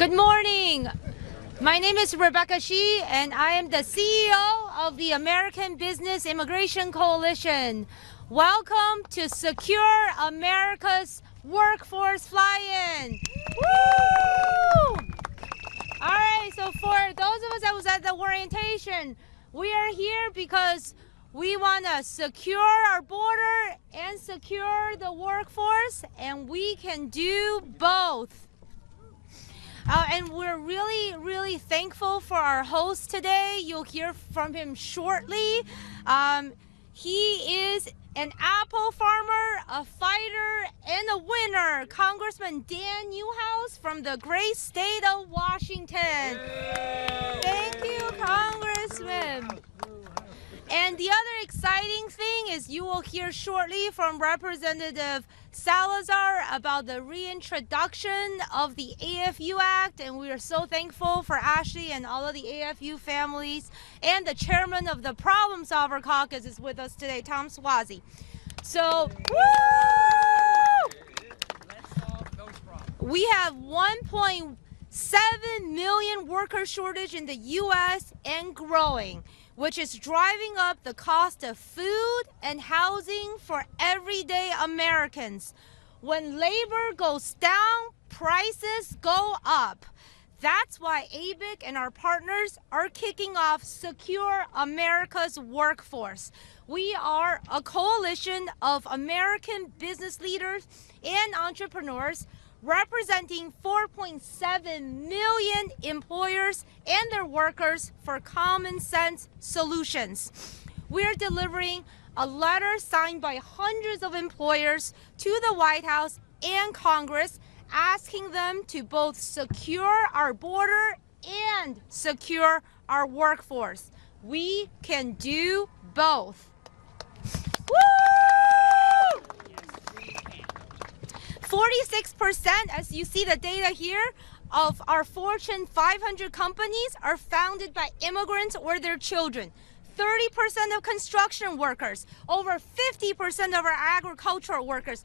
Good morning. My name is Rebecca Shi, and I am the CEO of the American Business Immigration Coalition. Welcome to Secure America's Workforce Fly-In. Woo! All right, so for those of us that was at the orientation, we are here because we want to secure our border and secure the workforce, and we can do both. And we're really thankful for our host today. You'll hear from him shortly. He is an apple farmer, a fighter, and a winner, Congressman Dan Newhouse from the great state of Washington. Thank you, Congressman. And the other exciting thing is you will hear shortly from Representative Salazar about the reintroduction of the AFU Act, and we are so thankful for Ashley and all of the AFU families, and the chairman of the Problem Solver Caucus is with us today, Tom Swazi. So, woo! We have 1.7 million worker shortage in the U.S. and growing, which is driving up the cost of food and housing for everyday Americans. When labor goes down, prices go up. That's why ABIC and our partners are kicking off Secure America's Workforce. We are a coalition of American business leaders and entrepreneurs representing 4.7 million employers and their workers for common sense solutions. We're delivering a letter signed by hundreds of employers to the White House and Congress asking them to both secure our border and secure our workforce. We can do both. Woo! 46%, as you see the data here, of our Fortune 500 companies are founded by immigrants or their children. 30% of construction workers, over 50% of our agricultural workers,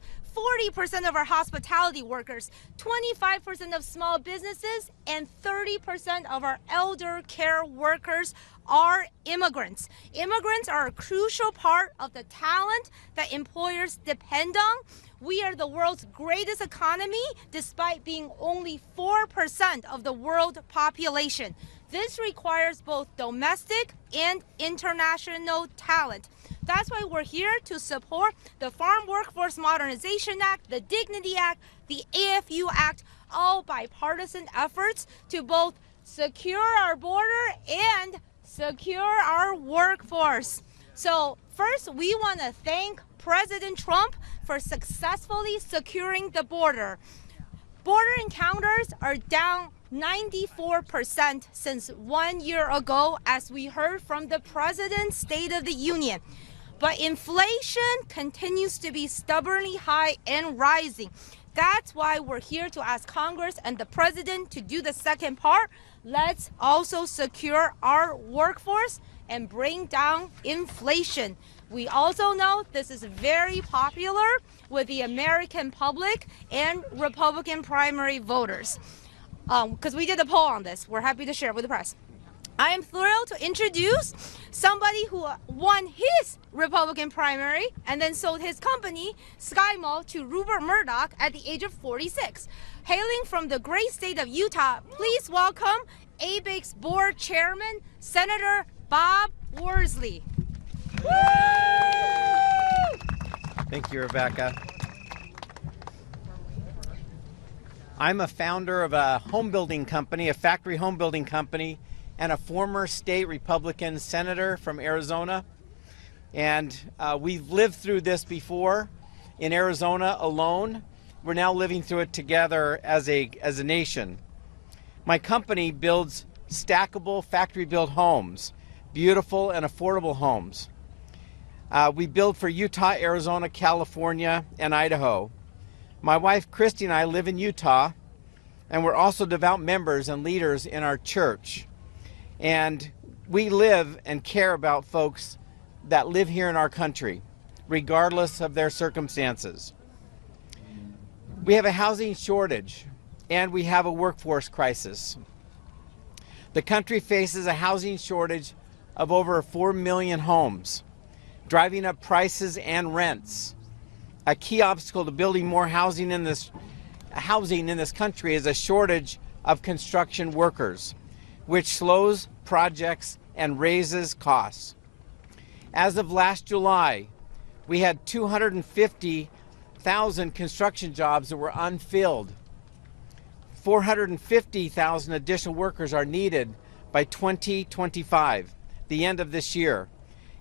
40% of our hospitality workers, 25% of small businesses, and 30% of our elder care workers are immigrants. Immigrants are a crucial part of the talent that employers depend on. We are the world's greatest economy, despite being only 4% of the world population. This requires both domestic and international talent. That's why we're here to support the Farm Workforce Modernization Act, the Dignity Act, the AFU Act, all bipartisan efforts to both secure our border and secure our workforce. So first, we want to thank President Trump for successfully securing the border. Border encounters are down 94% since 1 year ago, as we heard from the President's State of the Union. But inflation continues to be stubbornly high and rising. That's why we're here to ask Congress and the President to do the second part. Let's also secure our workforce and bring down inflation. We also know this is very popular with the American public and Republican primary voters. Because we did a poll on this. We're happy to share with the press. I am thrilled to introduce somebody who won his Republican primary and then sold his company, SkyMall, to Rupert Murdoch at the age of 46. Hailing from the great state of Utah, please welcome ABIC's board chairman, Senator Bob Worsley. Woo! Thank you, Rebecca. I'm a founder of a home building company, a factory home building company, and a former state Republican senator from Arizona. And we've lived through this before in Arizona alone. We're now living through it together as a nation. My company builds stackable factory-built homes, beautiful and affordable homes. We build for Utah, Arizona, California, and Idaho. My wife, Christy, and I live in Utah, and we're also devout members and leaders in our church. And we live and care about folks that live here in our country, regardless of their circumstances. We have a housing shortage, and we have a workforce crisis. The country faces a housing shortage of over 4 million homes, driving up prices and rents. A key obstacle to building more housing in this country is a shortage of construction workers, which slows projects and raises costs. As of last July, we had 250,000 construction jobs that were unfilled. 450,000 additional workers are needed by 2025, the end of this year.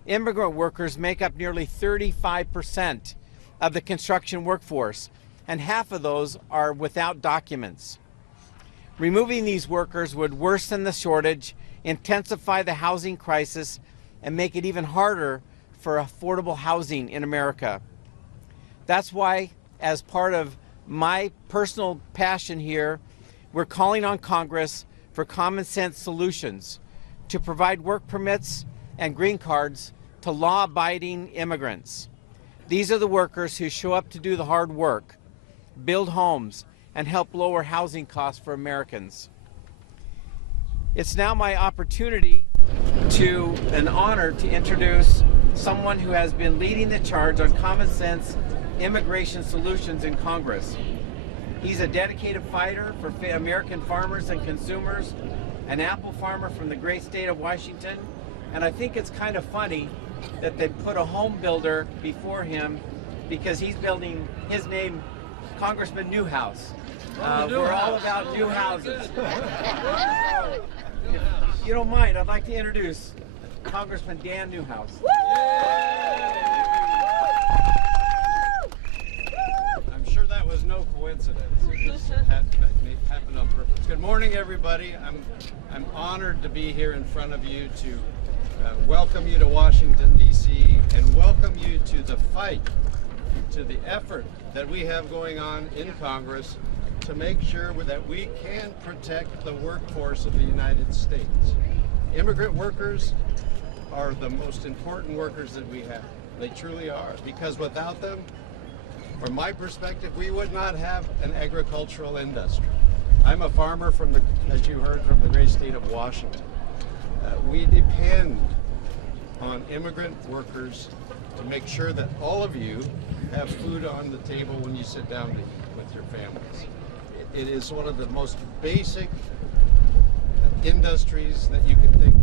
Immigrant workers make up nearly 35% of the construction workforce, and half of those are without documents. Removing these workers would worsen the shortage, intensify the housing crisis, and make it even harder for affordable housing in America. That's why, as part of my personal passion here, we're calling on Congress for common sense solutions to provide work permits and green cards to law-abiding immigrants. These are the workers who show up to do the hard work, build homes, and help lower housing costs for Americans. It's now my opportunity an honor to introduce someone who has been leading the charge on common sense immigration solutions in Congress. He's a dedicated fighter for American farmers and consumers, an apple farmer from the great state of Washington, and I think it's kind of funny that they put a home builder before him because he's building his name, Congressman Newhouse. We're all about new houses. If you don't mind, I'd like to introduce Congressman Dan Newhouse. I'm sure that was no coincidence. It just happened on purpose. Good morning, everybody. I'm honored to be here in front of you to welcome you to Washington, D.C., and welcome you to the fight, to the effort that we have going on in Congress to make sure that we can protect the workforce of the United States. Immigrant workers are the most important workers that we have. They truly are, because without them, from my perspective, we would not have an agricultural industry. I'm a farmer as you heard, from the great state of Washington. We depend on immigrant workers to make sure that all of you have food on the table when you sit down to eat with your families. It is one of the most basic industries that you can think of.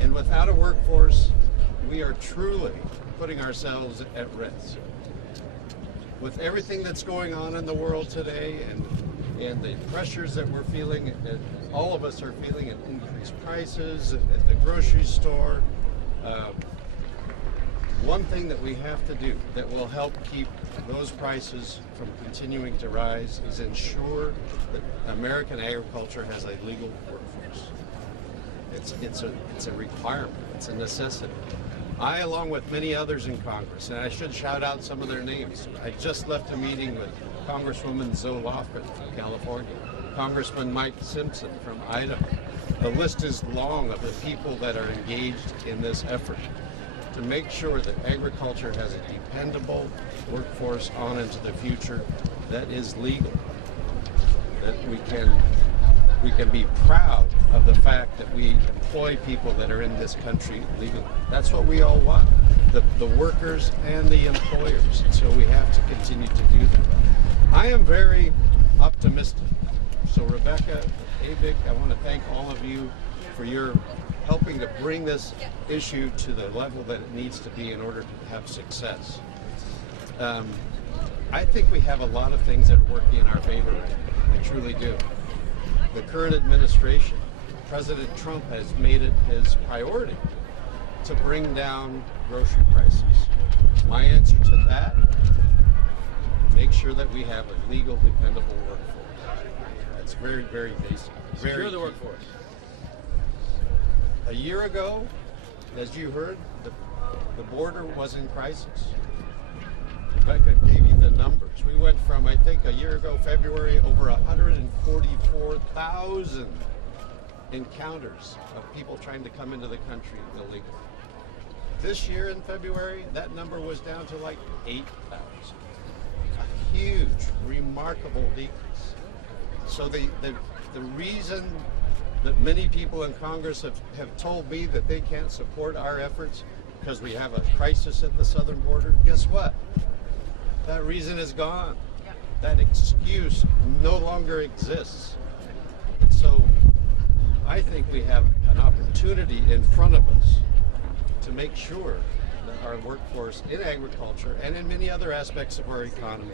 And without a workforce, we are truly putting ourselves at risk. With everything that's going on in the world today and the pressures that we're feeling, and all of us are feeling, at increased prices at the grocery store, one thing that we have to do that will help keep those prices from continuing to rise is ensure that American agriculture has a legal workforce. It's a requirement. It's a necessity. I, along with many others in Congress, and I should shout out some of their names. I just left a meeting with Congresswoman Zoe Lofgren from California, Congressman Mike Simpson from Idaho. The list is long of the people that are engaged in this effort to make sure that agriculture has a dependable workforce on into the future that is legal, that we can be proud of the fact that we employ people that are in this country legally. That's what we all want, the workers and the employers. So we have to continue to do that. I am very optimistic. So Rebecca, Abig, I want to thank all of you for your helping to bring this issue to the level that it needs to be in order to have success. I think we have a lot of things that are working in our favor right now. I truly do. The current administration, President Trump, has made it his priority to bring down grocery prices. My answer to that, make sure that we have a legal, dependable workforce. That's very, very basic. Secure the workforce. A year ago, as you heard, the border was in crisis. Rebecca gave you the numbers. We went from, I think, a year ago, February, over 144,000 encounters of people trying to come into the country illegally. This year in February, that number was down to like 8,000. A huge, remarkable decrease. So the reason that many people in Congress have told me that they can't support our efforts because we have a crisis at the southern border, guess what? That reason is gone. That excuse no longer exists. So I think we have an opportunity in front of us to make sure that our workforce in agriculture and in many other aspects of our economy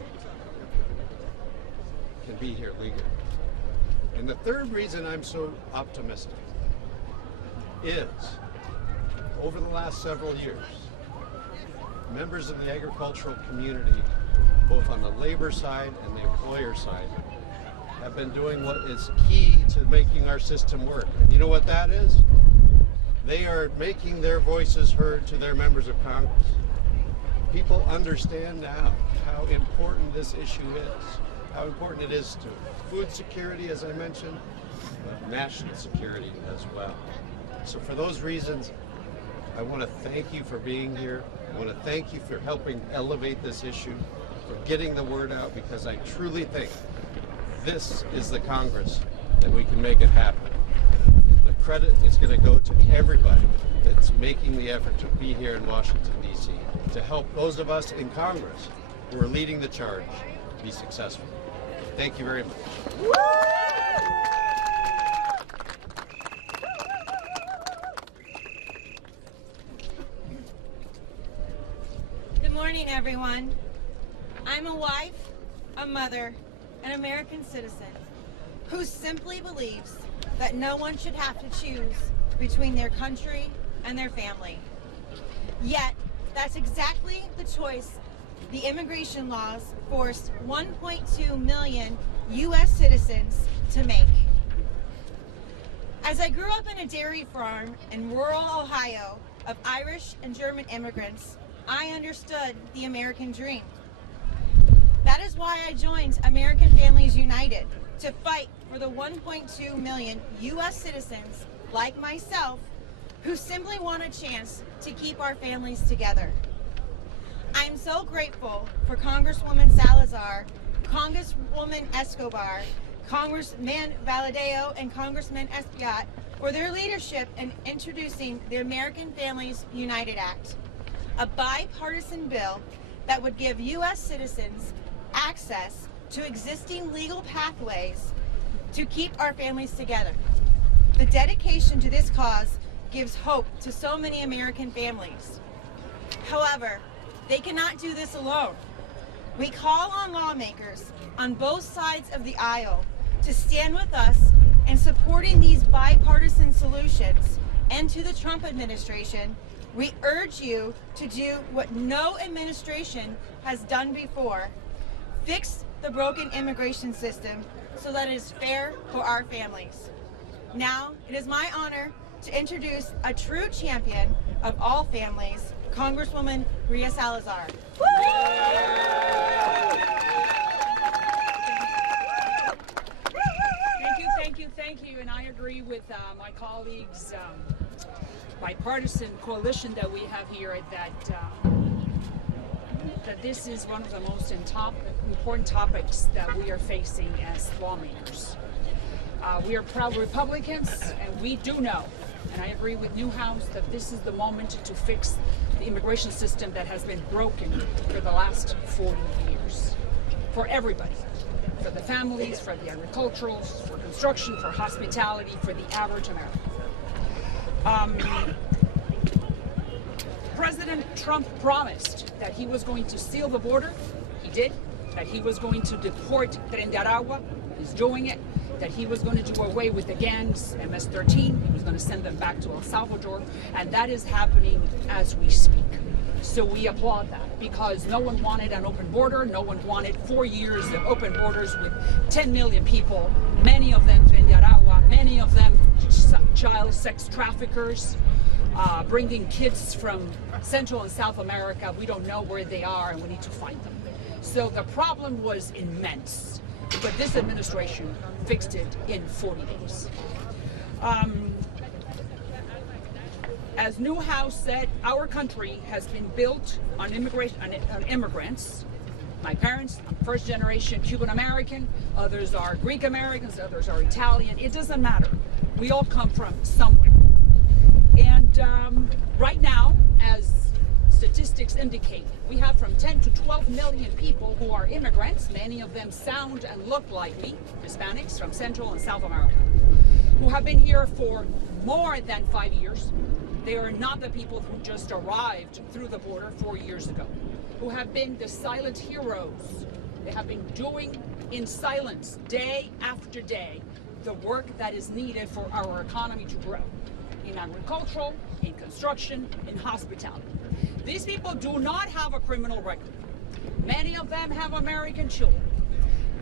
can be here legally. And the third reason I'm so optimistic is, over the last several years, members of the agricultural community, both on the labor side and the employer side, have been doing what is key to making our system work. And you know what that is? They are making their voices heard to their members of Congress. People understand now how important this issue is, how important it is to food security, as I mentioned, but national security as well. So for those reasons, I want to thank you for being here. I want to thank you for helping elevate this issue, for getting the word out, because I truly think this is the Congress that we can make it happen. The credit is going to go to everybody that's making the effort to be here in Washington, D.C., to help those of us in Congress who are leading the charge be successful. Thank you very much. Good morning, everyone. I'm a wife, a mother, an American citizen who simply believes that no one should have to choose between their country and their family. Yet, that's exactly the choice the immigration laws forced 1.2 million U.S. citizens to make. As I grew up in a dairy farm in rural Ohio of Irish and German immigrants, I understood the American dream. That is why I joined American Families United to fight for the 1.2 million U.S. citizens like myself who simply want a chance to keep our families together. I am so grateful for Congresswoman Salazar, Congresswoman Escobar, Congressman Valadeo, and Congressman Espiat for their leadership in introducing the American Families United Act, a bipartisan bill that would give U.S. citizens access to existing legal pathways to keep our families together. The dedication to this cause gives hope to so many American families. However, they cannot do this alone. We call on lawmakers on both sides of the aisle to stand with us in supporting these bipartisan solutions. And to the Trump administration, we urge you to do what no administration has done before: fix the broken immigration system so that it is fair for our families. Now, it is my honor to introduce a true champion of all families, Congresswoman Ria Salazar. Thank you, and I agree with my colleagues' bipartisan coalition that we have here that this is one of the most important topics that we are facing as lawmakers. We are proud Republicans, and we do know, and I agree with Newhouse, that this is the moment to fix the immigration system that has been broken for the last 40 years. For everybody. For the families, for the agriculturals, for construction, for hospitality, for the average American. President Trump promised that he was going to seal the border. He did. That he was going to deport Tren de Aragua. He's doing it. That he was going to do away with the gangs, MS-13. He was going to send them back to El Salvador. And that is happening as we speak. So we applaud that, because no one wanted an open border. No one wanted 4 years of open borders with 10 million people, many of them Tren de Aragua, many of them child sex traffickers, bringing kids from Central and South America. We don't know where they are, and we need to find them. So the problem was immense, but this administration fixed it in 40 days. As Newhouse said, our country has been built on immigrants, My parents, I'm first generation Cuban American, others are Greek Americans, others are Italian. It doesn't matter. We all come from somewhere. And right now, as statistics indicate, we have from 10 to 12 million people who are immigrants. Many of them sound and look like me, Hispanics from Central and South America, who have been here for more than 5 years. They are not the people who just arrived through the border 4 years ago, who have been the silent heroes. They have been doing in silence, day after day, the work that is needed for our economy to grow, in agricultural, in construction, in hospitality. These people do not have a criminal record. Many of them have American children.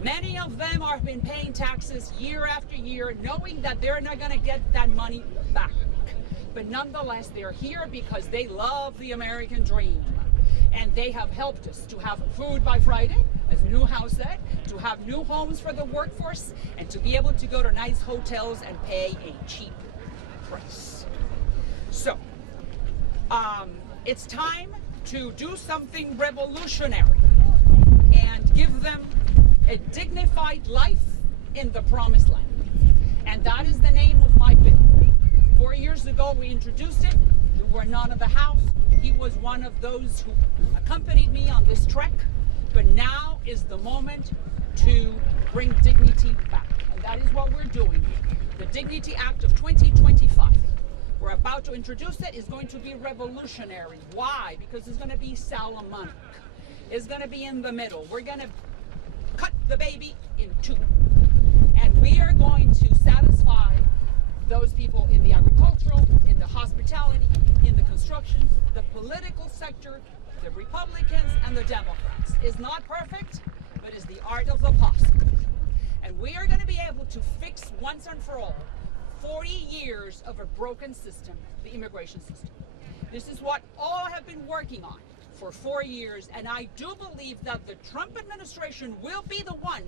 Many of them have been paying taxes year after year, knowing that they're not going to get that money back. But nonetheless, they're here because they love the American dream. And they have helped us to have food by Friday, as Newhouse said, to have new homes for the workforce, and to be able to go to nice hotels and pay a cheap price. So, it's time to do something revolutionary and give them a dignified life in the promised land. And that is the name of my bill. 4 years ago, we introduced it. You were none of the House. He was one of those who accompanied me on this trek. But now is the moment to bring dignity back. And that is what we're doing here. The Dignity Act of 2025. We're about to introduce it. It's going to be revolutionary. Why? Because it's going to be Solomonic. It's going to be in the middle. We're going to cut the baby in two. And we are going to satisfy those people in the agricultural, in the hospitality, in the construction, the political sector, the Republicans and the Democrats. It's not perfect, but it's the art of the possible. And we are going to be able to fix once and for all 40 years of a broken system, the immigration system. This is what all have been working on for 4 years, and I do believe that the Trump administration will be the one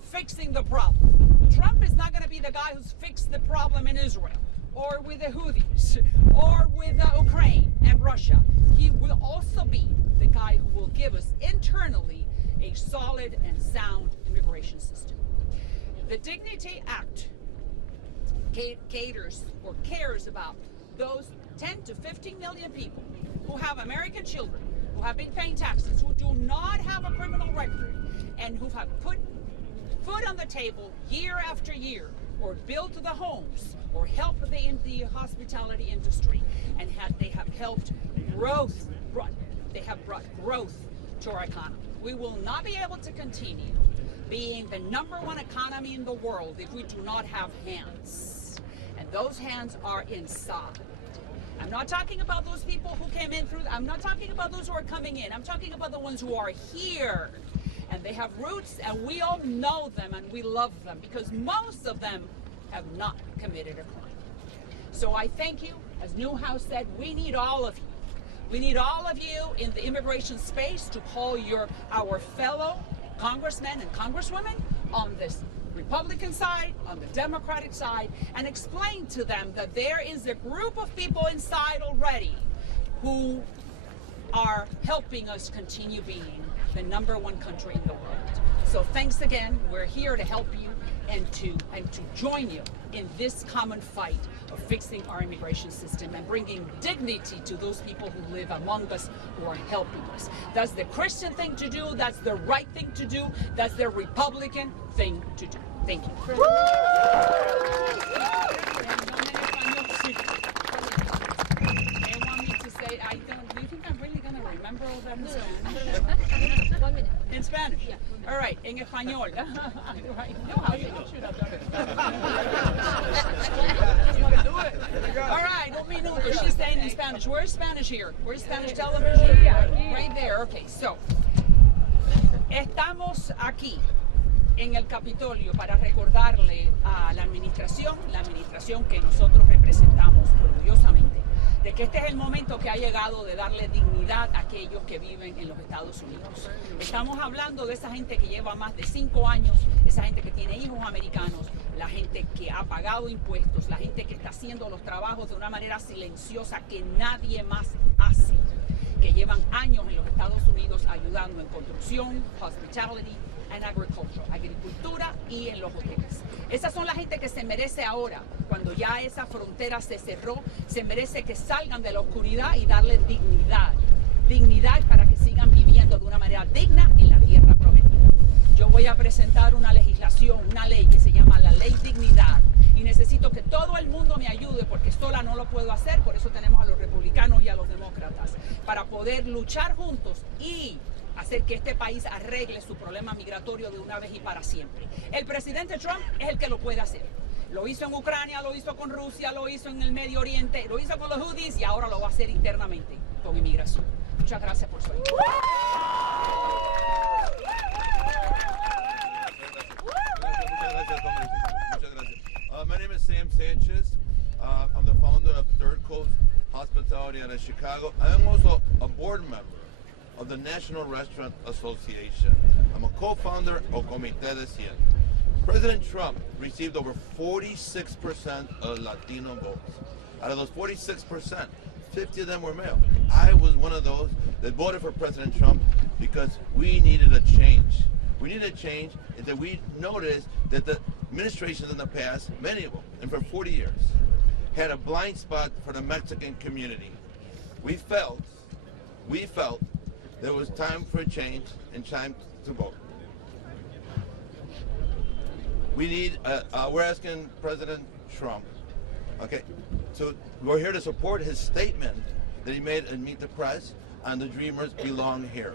fixing the problem. Trump is not going to be the guy who's fixed the problem in Israel, or with the Houthis, or with Ukraine and Russia. He will also be the guy who will give us internally a solid and sound immigration system. The Dignity Act caters or cares about those 10 to 15 million people who have American children, who have been paying taxes, who do not have a criminal record, and who have put food on the table year after year, or built the homes, or helped the hospitality industry, and they have helped growth. They have brought growth to our economy. We will not be able to continue being the #1 economy in the world if we do not have hands. And those hands are inside. I'm not talking about those people who came in through, I'm not talking about those who are coming in. I'm talking about the ones who are here. And they have roots, and we all know them, and we love them, because most of them have not committed a crime. So I thank you. As Newhouse said, we need all of you. We need all of you in the immigration space to call our fellow congressmen and congresswomen on this Republican side, on the Democratic side, and explain to them that there is a group of people inside already who are helping us continue being the #1 country in the world. So thanks again. We're here to help you and to join you in this common fight of fixing our immigration system and bringing dignity to those people who live among us, who are helping us. That's the Christian thing to do. That's the right thing to do. That's the Republican thing to do. Thank you. They want me to say, do you think I'm really going to remember all that in Spanish? 1 minute. In Spanish? Yeah. All right, en español. Right. No, I should have done it. All right, un minuto. She's saying in Spanish. Where's Spanish here? Where's Spanish television? Right there. Okay, so. Estamos aquí en el Capitolio para recordarle a la administración que nosotros representamos orgullosamente, de que este es el momento que ha llegado de darle dignidad a aquellos que viven en los Estados Unidos. Estamos hablando de esa gente que lleva más de 5 años, esa gente que tiene hijos americanos, la gente que ha pagado impuestos, la gente que está haciendo los trabajos de una manera silenciosa que nadie más hace, que llevan años en los Estados Unidos ayudando en construcción, hospitality and agriculture, agricultura y en los hoteles. Esas son la gente que se merece ahora, cuando ya esa frontera se cerró, se merece que salgan de la oscuridad y darles dignidad. Dignidad para que sigan viviendo de una manera digna en la tierra prometida. Yo voy a presentar una legislación, una ley que se llama la Ley Dignidad, y necesito que todo el mundo me ayude porque sola no lo puedo hacer, por eso tenemos a los republicanos y a los demócratas, para poder luchar juntos y hacer que este país arregle su problema migratorio de una vez y para siempre. El presidente Trump es el que lo puede hacer. Lo hizo en Ucrania, lo hizo con Rusia, lo hizo en el Medio Oriente, lo hizo con los Houthis y ahora lo va a hacer internamente con inmigración. Muchas gracias por su ayuda. My name is Sam Sanchez. I'm the founder of Third Coast Hospitality out of Chicago. I am also a board member of the National Restaurant Association. I'm a co-founder of Comité de 100. President Trump received over 46% of Latino votes. Out of those 46%, 50 of them were male. I was one of those that voted for President Trump because we needed a change. We needed a change is that we noticed that the administrations in the past, many of them, and for 40 years, had a blind spot for the Mexican community. We felt there was time for a change and time to vote. We need, we're asking President Trump, okay, so we're here to support his statement that he made in Meet the Press on the Dreamers Belong Here.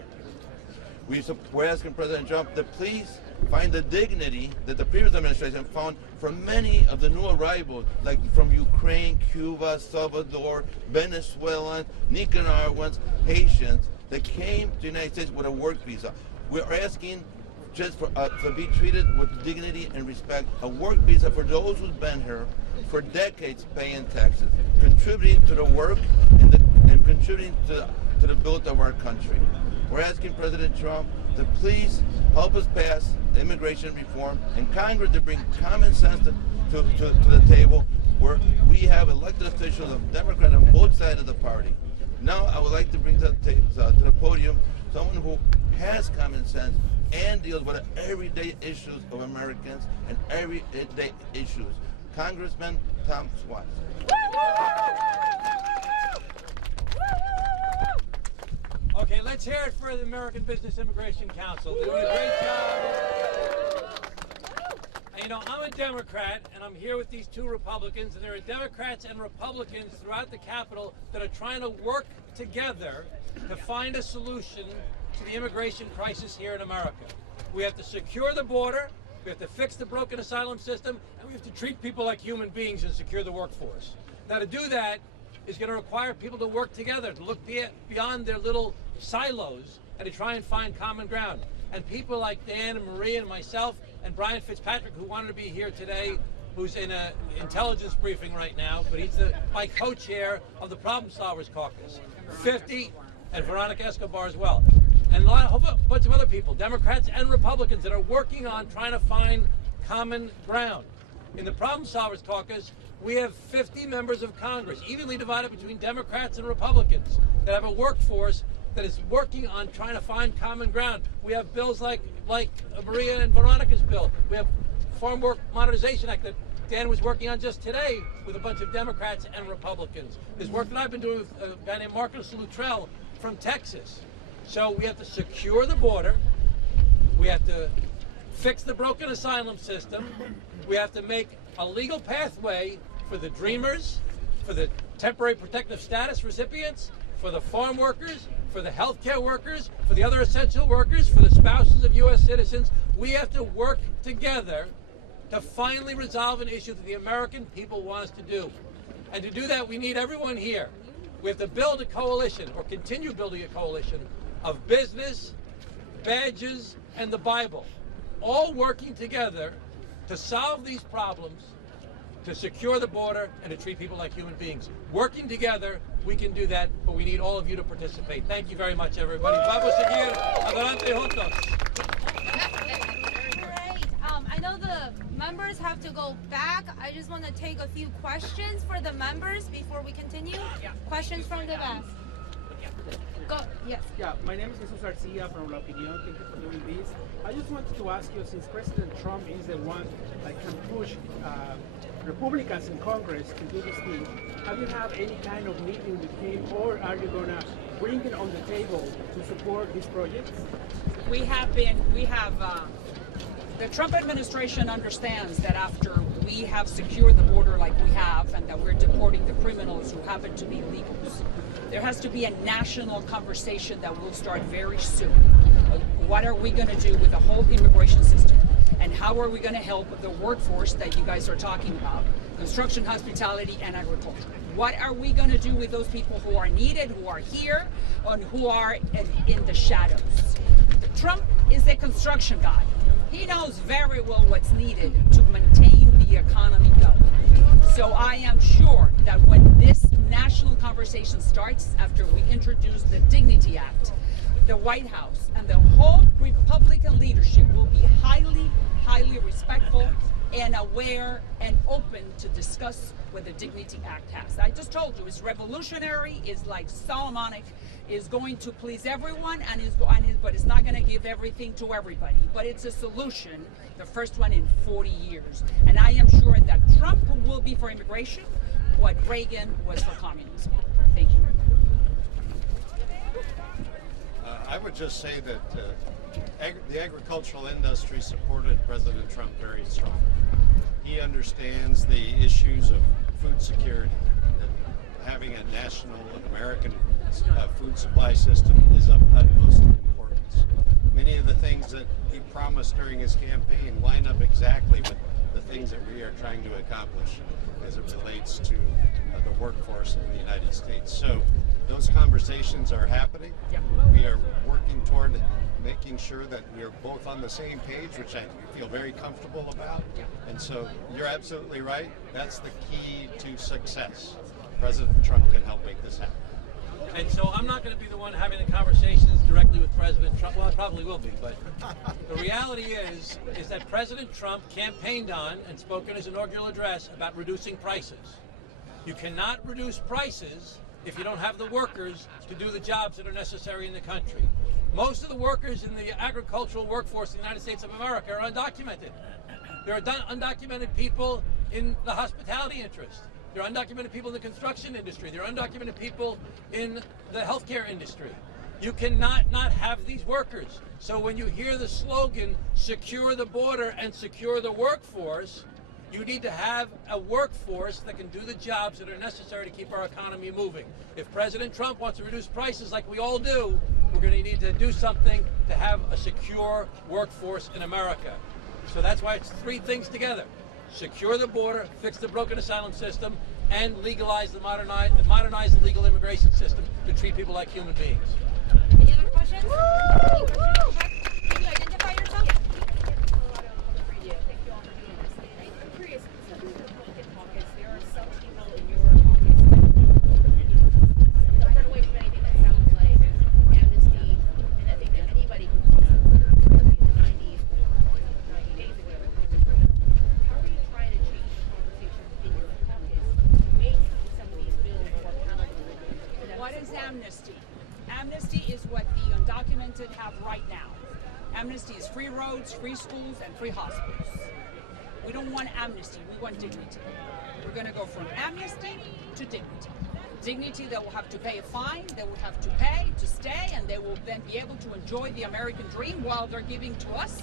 We're asking President Trump to please find the dignity that the previous administration found for many of the new arrivals, like from Ukraine, Cuba, Salvador, Venezuelans, Nicaraguans, Haitians, that came to the United States with a work visa. We're asking just for to be treated with dignity and respect, a work visa for those who've been here for decades paying taxes, contributing to the work and contributing to the build of our country. We're asking President Trump to please help us pass immigration reform and Congress to bring common sense to the table where we have elected officials of Democrat on both sides of the party. Now I would like to bring to the podium someone who has common sense and deals with the everyday issues of Americans and everyday issues. Congressman Tom Swatz. Okay, let's hear it for the American Business Immigration Council. They're doing a great job. And, you know, I'm a Democrat, and I'm here with these two Republicans, and there are Democrats and Republicans throughout the Capitol that are trying to work together to find a solution to the immigration crisis here in America. We have to secure the border, we have to fix the broken asylum system, and we have to treat people like human beings and secure the workforce. Now, to do that is going to require people to work together, to look beyond their little silos and to try and find common ground. And people like Dan and Maria and myself and Brian Fitzpatrick, who wanted to be here today, who's in an intelligence briefing right now, but he's my co-chair of the Problem Solvers Caucus. 50, and Veronica Escobar as well. And a bunch of other people, Democrats and Republicans, that are working on trying to find common ground. In the Problem Solvers Caucus, we have 50 members of Congress, evenly divided between Democrats and Republicans, that have a workforce that is working on trying to find common ground. We have bills like Maria and Veronica's bill. We have Farm Work Modernization Act that Dan was working on just today with a bunch of Democrats and Republicans. There's work that I've been doing with a guy named Marcus Luttrell from Texas. So we have to secure the border. We have to fix the broken asylum system. We have to make a legal pathway for the Dreamers, for the temporary protective status recipients, for the farm workers, for the healthcare workers, for the other essential workers, for the spouses of U.S. citizens. We have to work together to finally resolve an issue that the American people want us to do. And to do that, we need everyone here. We have to build a coalition, or continue building a coalition, of business, badges, and the Bible, all working together to solve these problems, to secure the border, and to treat people like human beings. Working together, we can do that, but we need all of you to participate. Thank you very much, everybody. Vamos a seguir adelante juntos. Great. I know the members have to go back. I just want to take a few questions for the members before we continue. Yeah. Questions from the back. Go. Yes. Yeah, my name is Jesus Garcia from Latino. Thank you for doing this. I just wanted to ask you, since President Trump is the one that can push Republicans in Congress to do this thing, have you had any kind of meeting with him, or are you gonna bring it on the table to support these projects? The Trump administration understands that after we have secured the border like we have, and that we're deporting the criminals who happen to be illegals, there has to be a national conversation that will start very soon. What are we going to do with the whole immigration system? And how are we going to help the workforce that you guys are talking about? Construction, hospitality, and agriculture. What are we going to do with those people who are needed, who are here, and who are in the shadows? Trump is a construction guy. He knows very well what's needed to maintain the economy going. So I am sure that when this national conversation starts, after we introduce the Dignity Act, the White House and the whole Republican leadership will be highly, highly respectful and aware and open to discuss what the Dignity Act has. I just told you, it's revolutionary, it's like Solomonic, is going to please everyone, but it's not going to give everything to everybody. But it's a solution, the first one in 40 years. And I am sure that Trump will be for immigration what Reagan was for communism. Thank you. I would just say that the agricultural industry supported President Trump very strongly. He understands the issues of food security, and having a national American food supply system is of utmost importance. Many of the things that he promised during his campaign line up exactly with the things that we are trying to accomplish as it relates to the workforce in the United States. So those conversations are happening. We are working toward making sure that we are both on the same page, which I feel very comfortable about. And so you're absolutely right. That's the key to success. President Trump can help make this happen. And so I'm not going to be the one having the conversations directly with President Trump. Well, I probably will be, but the reality is that President Trump campaigned on and spoke in his inaugural address about reducing prices. You cannot reduce prices if you don't have the workers to do the jobs that are necessary in the country. Most of the workers in the agricultural workforce in the United States of America are undocumented. There are undocumented people in the hospitality interest. There are undocumented people in the construction industry. There are undocumented people in the healthcare industry. You cannot not have these workers. So when you hear the slogan, secure the border and secure the workforce, you need to have a workforce that can do the jobs that are necessary to keep our economy moving. If President Trump wants to reduce prices like we all do, we're going to need to do something to have a secure workforce in America. So that's why it's three things together. Secure the border, fix the broken asylum system, and modernize the legal immigration system to treat people like human beings. Any other questions? Can you identify yourself? I'm curious, so in the Republican caucus, there are some people in your caucus that run away from anything that sounds like amnesty, and I think that anybody who crossed the border in the 90s or 90 days ago, how are you trying to change the conversation in your caucus to make some of these bills more palatable? What is amnesty? Amnesty is what the undocumented have right now. Amnesty is free roads, free schools, and free hospitals. We don't want amnesty, we want dignity. We're going to go from amnesty to dignity. Dignity, they will have to pay a fine, they will have to pay to stay, and they will then be able to enjoy the American dream while they're giving to us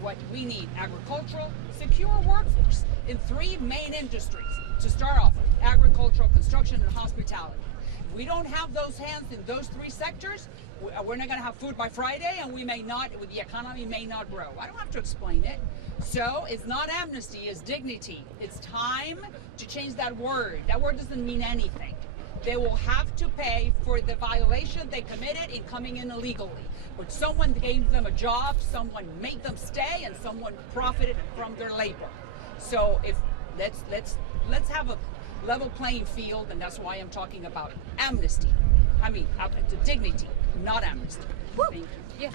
what we need: agricultural, secure workforce in three main industries. To start off with, agricultural, construction, and hospitality. If we don't have those hands in those three sectors, we're not going to have food by Friday, and the economy may not grow. I don't have to explain it. So it's not amnesty, it's dignity. It's time to change that word. That word doesn't mean anything. They will have to pay for the violation they committed in coming in illegally. But someone gave them a job, someone made them stay, and someone profited from their labor. So let's have a level playing field, and that's why I'm talking about amnesty. The dignity. not amnesty. Thank you. Yeah.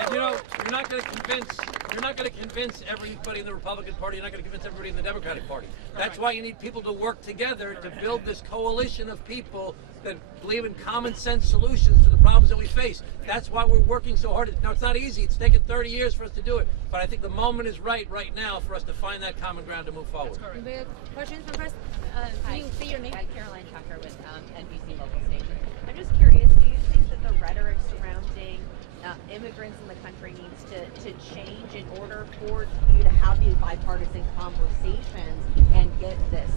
And you know, you're not going to convince everybody in the Republican Party. You're not going to convince everybody in the Democratic Party. That's why you need people to work together to build this coalition of people that believe in common sense solutions to the problems that we face. That's why we're working so hard. Now, it's not easy. It's taken 30 years for us to do it. But I think the moment is right now for us to find that common ground to move forward. Anybody have questions from press? Can you say your name? Hi, Caroline Tucker with NBC Local Station. I'm just curious, do you think that the rhetoric surrounding immigrants in the country needs to change in order for you to have these bipartisan conversations and get this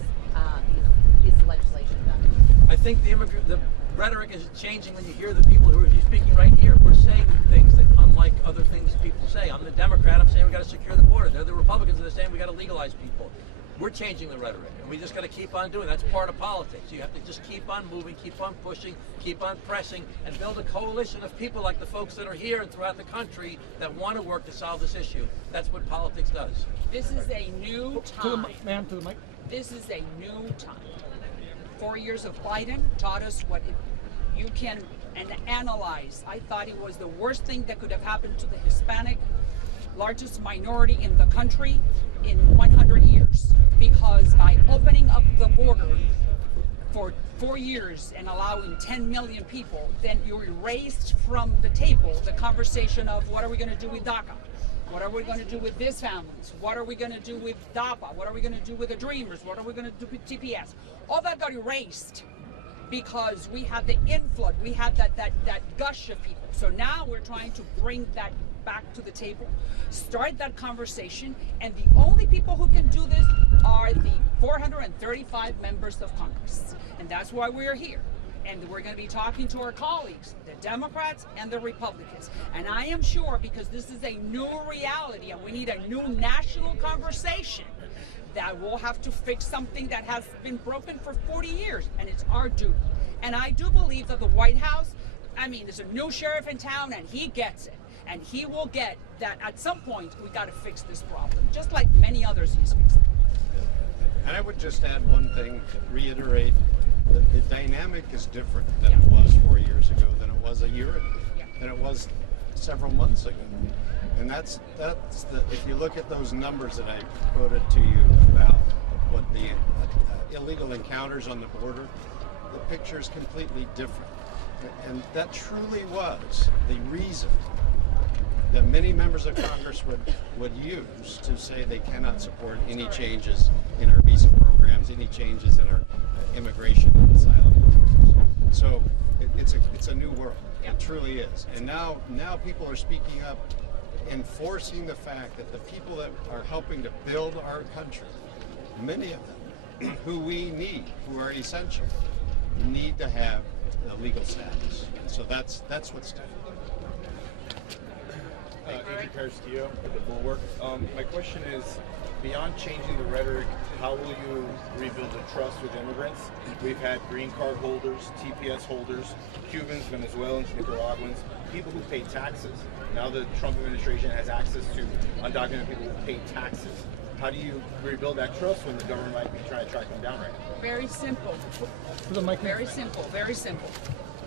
piece of legislation done? I think the rhetoric is changing when you hear the people who are speaking right here. We're saying things that unlike other things people say. I'm the Democrat, I'm saying we got to secure the border. They're the Republicans that are saying we got to legalize people. We're changing the rhetoric, and we just got to keep on doing it. That's part of politics. You have to just keep on moving, keep on pushing, keep on pressing, and build a coalition of people like the folks that are here and throughout the country that want to work to solve this issue. That's what politics does. This is a new time. Ma'am, to the mic. This is a new time. 4 years of Biden taught us what you can analyze. I thought it was the worst thing that could have happened to the Hispanic, largest minority in the country in 100 years. Because by opening up the border for 4 years and allowing 10 million people, then you erased from the table the conversation of what are we going to do with DACA? What are we going to do with these families? What are we going to do with DAPA? What are we going to do with the Dreamers? What are we going to do with TPS? All that got erased because we had the inflood, we had that gush of people. So now we're trying to bring that back to the table, start that conversation, and the only people who can do this are the 435 members of Congress. And that's why we're here. And we're going to be talking to our colleagues, the Democrats and the Republicans. And I am sure, because this is a new reality and we need a new national conversation, that we'll have to fix something that has been broken for 40 years, and it's our duty. And I do believe that the White House, I mean, there's a new sheriff in town and he gets it. And he will get that at some point we got to fix this problem, just like many others he's fixing. And I would just add one thing, reiterate that the dynamic is different than it was 4 years ago, than it was a year ago, than it was several months ago. And that's the, if you look at those numbers that I quoted to you about what the illegal encounters on the border, the picture is completely different. And that truly was the reason that many members of Congress would use to say they cannot support any changes in our visa programs, any changes in our immigration and asylum programs. So it's a new world. It truly is. And now people are speaking up, enforcing the fact that the people that are helping to build our country, many of them who we need, who are essential, need to have a legal status. So that's what's done. Andrew Castillo with the Bulwark. My question is, beyond changing the rhetoric, how will you rebuild the trust with immigrants? We've had green card holders, TPS holders, Cubans, Venezuelans, Nicaraguans, people who pay taxes. Now the Trump administration has access to undocumented people who pay taxes. How do you rebuild that trust when the government might be trying to track them down right now? Very simple. Very simple, very simple.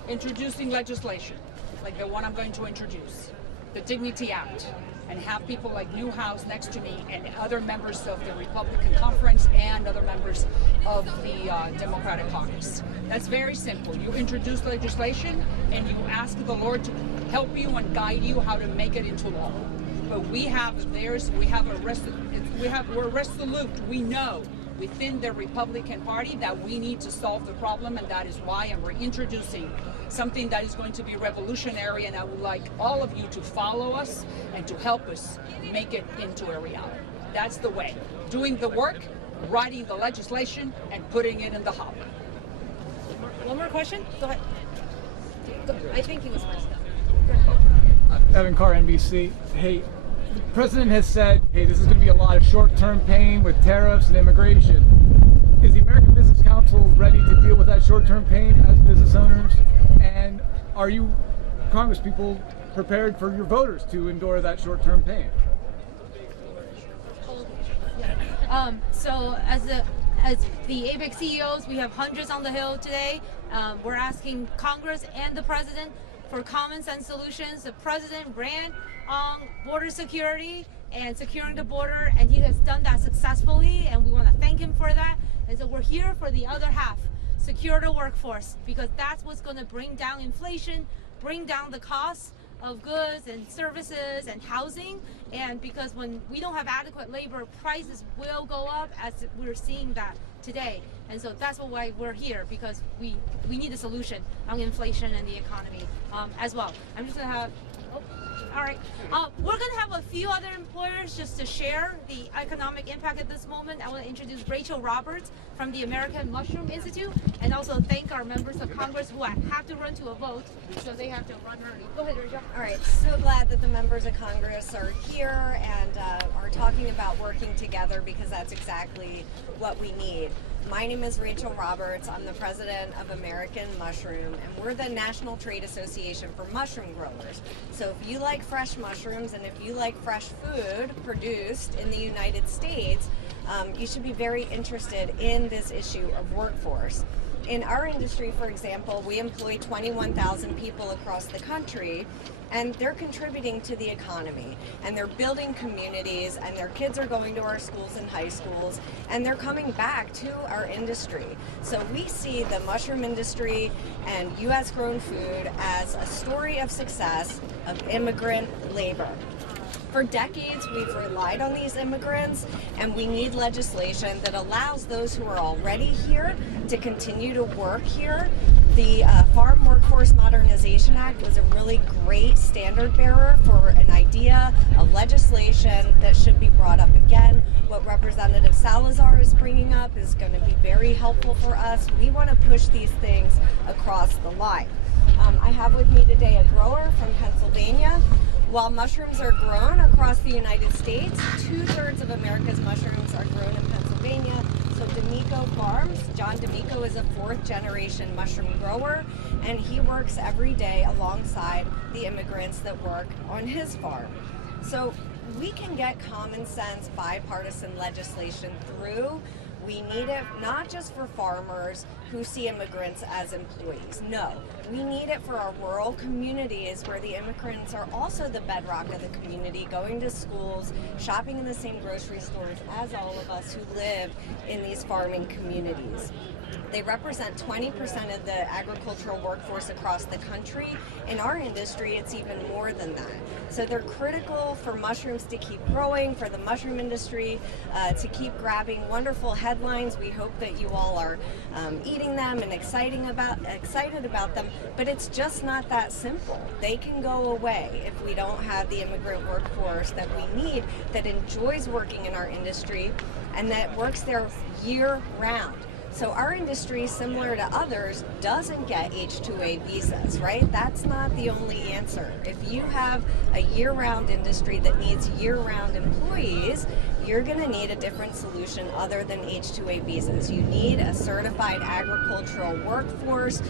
Introducing legislation, like the one I'm going to introduce, the Dignity Act, and have people like Newhouse next to me and other members of the Republican Conference and other members of the Democratic Caucus. That's very simple. You introduce legislation and you ask the Lord to help you and guide you how to make it into law. But we're resolute. We know within the Republican Party that we need to solve the problem, and that is why I'm reintroducing something that is going to be revolutionary, and I would like all of you to follow us and to help us make it into a reality. That's the way. Doing the work, writing the legislation, and putting it in the hopper. One more question? Go ahead. I think he was first. Evan Carr, NBC. Hey, the president has said, hey, this is going to be a lot of short-term pain with tariffs and immigration. Is the American Business Council ready to deal with that short-term pain as business owners? And are you, Congress people, prepared for your voters to endure that short-term pain? So as the ABEC CEOs, we have hundreds on the Hill today. We're asking Congress and the President for common sense solutions. The president ran on border security and securing the border, and he has done that successfully, and we want to thank him for that. And so we're here for the other half, secure the workforce, because that's what's going to bring down inflation, bring down the costs of goods and services and housing. And because when we don't have adequate labor, prices will go up, as we're seeing that today. And so that's why we're here, because we need a solution on inflation and the economy as well. I'm just going to have, all right. We're going to have a few other employers just to share the economic impact at this moment. I want to introduce Rachel Roberts from the American Mushroom Institute, and also thank our members of Congress who have to run to a vote, so they have to run early. Go ahead, Rachel. All right, so glad that the members of Congress are here and are talking about working together, because that's exactly what we need. My name is Rachel Roberts. I'm the president of American Mushroom, and we're the National Trade Association for mushroom growers. So if you like fresh mushrooms and if you like fresh food produced in the United States, you should be very interested in this issue of workforce. In our industry, for example, we employ 21,000 people across the country, and they're contributing to the economy, and they're building communities, and their kids are going to our schools and high schools, and they're coming back to our industry. So we see the mushroom industry and U.S. grown food as a story of success of immigrant labor. For decades, we've relied on these immigrants, and we need legislation that allows those who are already here to continue to work here. The Farm Workforce Modernization Act was a really great standard bearer for an idea of legislation that should be brought up again. What Representative Salazar is bringing up is going to be very helpful for us. We want to push these things across the line. I have with me today a grower from Pennsylvania. While mushrooms are grown across the United States, 2/3 of America's mushrooms are grown in Pennsylvania. So D'Amico Farms, John D'Amico is a 4th-generation mushroom grower, and he works every day alongside the immigrants that work on his farm. So we can get common sense bipartisan legislation through. We need it not just for farmers who see immigrants as employees. No, we need it for our rural communities where the immigrants are also the bedrock of the community, going to schools, shopping in the same grocery stores as all of us who live in these farming communities. They represent 20% of the agricultural workforce across the country. In our industry, it's even more than that. So they're critical for mushrooms to keep growing, for the mushroom industry to keep grabbing wonderful headlines. We hope that you all are eating them and excited about them, but it's just not that simple. They can go away if we don't have the immigrant workforce that we need, that enjoys working in our industry and that works there year-round. So our industry, similar to others, doesn't get H-2A visas, right? That's not the only answer. If you have a year-round industry that needs year-round employees, you're going to need a different solution other than H-2A visas. You need a certified agricultural workforce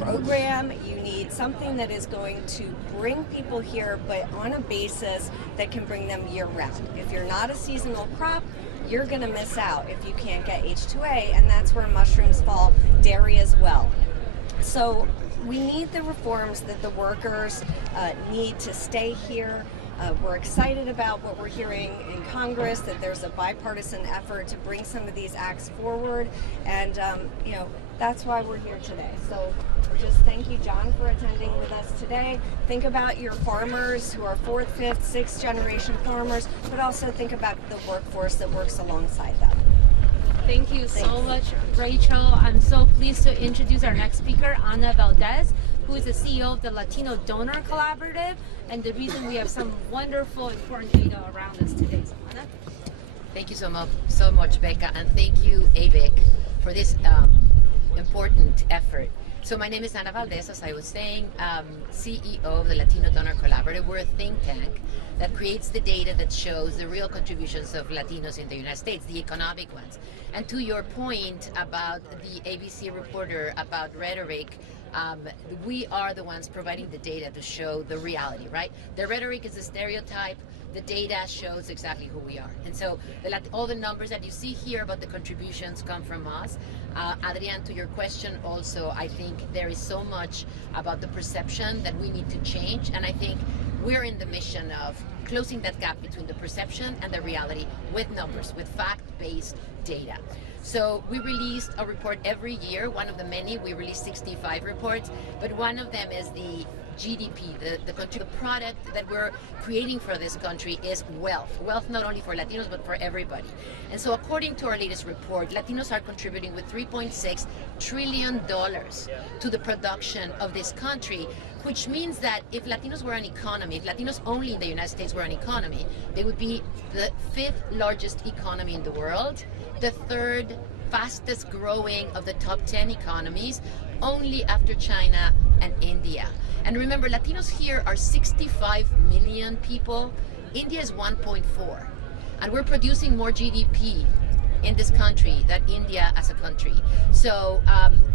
program. You need something that is going to bring people here, but on a basis that can bring them year-round. If you're not a seasonal crop, you're going to miss out if you can't get H-2A, and that's where mushrooms fall, dairy as well. So we need the reforms that the workers need to stay here. We're excited about what we're hearing in Congress, that there's a bipartisan effort to bring some of these acts forward, and that's why we're here today. So just thank you, John, for attending with us today. Think about your farmers who are 4th, 5th, 6th generation farmers, but also think about the workforce that works alongside them. Thank you so much, Rachel. I'm so pleased to introduce our next speaker, Ana Valdez, who is the CEO of the Latino Donor Collaborative, and the reason we have some wonderful, important data around us today. So, Ana? Thank you so much, Becca, and thank you, ABIC, for this important effort. So my name is Ana Valdez, as I was saying, CEO of the Latino Donor Collaborative. We're a think tank that creates the data that shows the real contributions of Latinos in the United States, the economic ones. And to your point about the ABC reporter, about rhetoric, we are the ones providing the data to show the reality, right? The rhetoric is a stereotype. the data shows exactly who we are. And so all the numbers that you see here about the contributions come from us. Adrian, to your question also, I think there is so much about the perception that we need to change. And I think we're in the mission of closing that gap between the perception and the reality with numbers, with fact-based data. So we released a report every year, one of the many. We released 65 reports, but one of them is the GDP, the country, the product that we're creating for this country is wealth. Wealth not only for Latinos, but for everybody. And so according to our latest report, Latinos are contributing with $3.6 trillion to the production of this country, which means that if Latinos were an economy, if Latinos only in the United States were an economy, they would be the 5th largest economy in the world, the 3rd fastest growing of the top 10 economies, only after China and India. And remember, Latinos here are 65 million people. India is 1.4. And we're producing more GDP in this country than India as a country. So,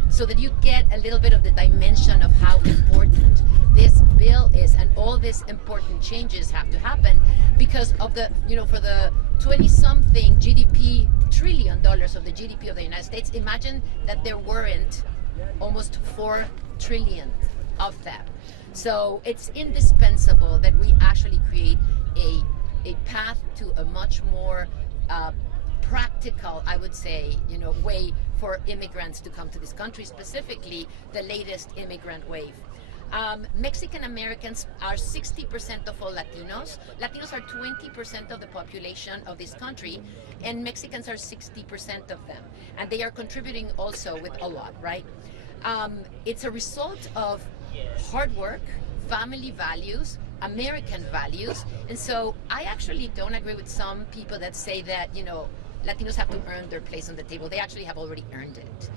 so that you get a little bit of the dimension of how important this bill is, and all these important changes have to happen because of the, for the 20-something GDP, trillion dollars of the GDP of the United States, imagine that there weren't almost 4 trillion of them. So it's indispensable that we actually create a path to a much more practical, I would say, way for immigrants to come to this country, specifically the latest immigrant wave. Mexican Americans are 60% of all Latinos. Latinos are 20% of the population of this country, and Mexicans are 60% of them. And they are contributing also with a lot, right? It's a result of hard work, family values, American values. And so I actually don't agree with some people that say that, Latinos have to earn their place on the table. They actually have already earned it.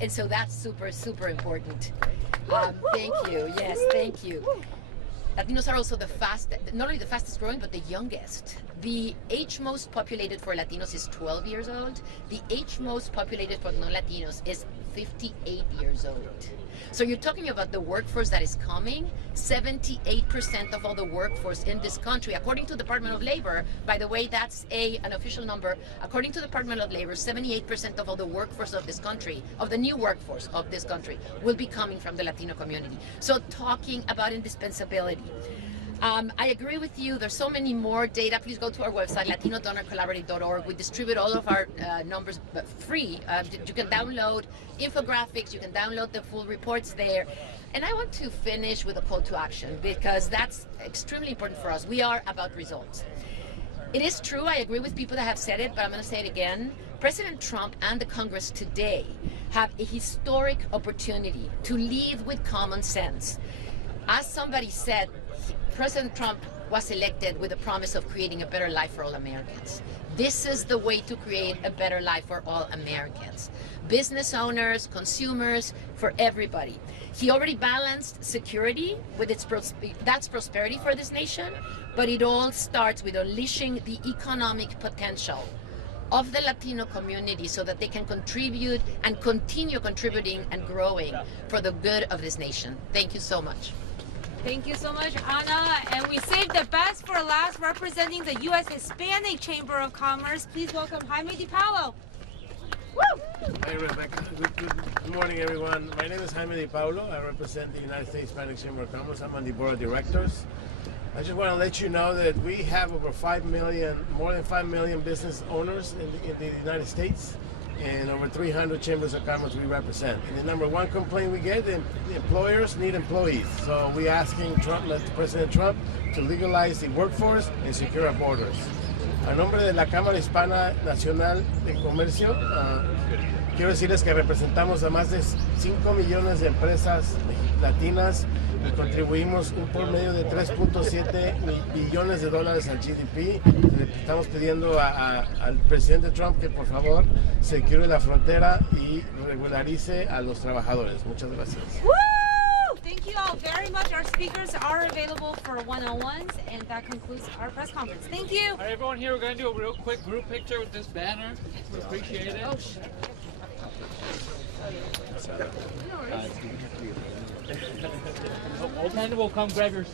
And so that's super, super important. Thank you. Yes, thank you. Latinos are also not only the fastest growing, but the youngest. The age most populated for Latinos is 12 years old. The age most populated for non-Latinos is 58 years old. So you're talking about the workforce that is coming. 78% of all the workforce in this country, according to the Department of Labor, by the way, that's an official number. According to the Department of Labor, 78% of all the workforce of this country, of the new workforce of this country, will be coming from the Latino community. So talking about indispensability. I agree with you. There's so many more data. Please go to our website, latinodonorcollaborative.org. We distribute all of our numbers free. You can download infographics. You can download the full reports there. And I want to finish with a call to action because that's extremely important for us. We are about results. It is true. I agree with people that have said it, but I'm going to say it again. President Trump and the Congress today have a historic opportunity to lead with common sense. As somebody said, President Trump was elected with a promise of creating a better life for all Americans. This is the way to create a better life for all Americans. Business owners, consumers, for everybody. He already balanced security with that's prosperity for this nation, but it all starts with unleashing the economic potential of the Latino community so that they can contribute and continue contributing and growing for the good of this nation. Thank you so much. Thank you so much, Ana. And we saved the best for last, representing the U.S. Hispanic Chamber of Commerce. Please welcome Jaime DiPaolo. Woo! Hey, Rebecca. Good morning, everyone. My name is Jaime DiPaolo. I represent the United States Hispanic Chamber of Commerce. I'm on the board of directors. I just want to let you know that we have more than 5 million business owners in the United States, and over 300 chambers of commerce we represent. And the number one complaint we get, the employers need employees. So we're asking President Trump to legalize the workforce and secure our borders. A nombre de la Cámara Hispana Nacional de Comercio, quiero decirles que representamos a más de 5 millones de empresas latinas y contribuimos un promedio de 3.7 billones de dólares al GDP. Le estamos pidiendo al presidente Trump que por favor secure la frontera y regularice a los trabajadores. Muchas gracias. Woo! Thank you all very much. Our speakers are available for one-on-ones, and that concludes our press conference. Thank you. All right, everyone here, we're going to do a real quick group picture with this banner. We appreciate it. Oh, shit. Old man will come grab your stuff.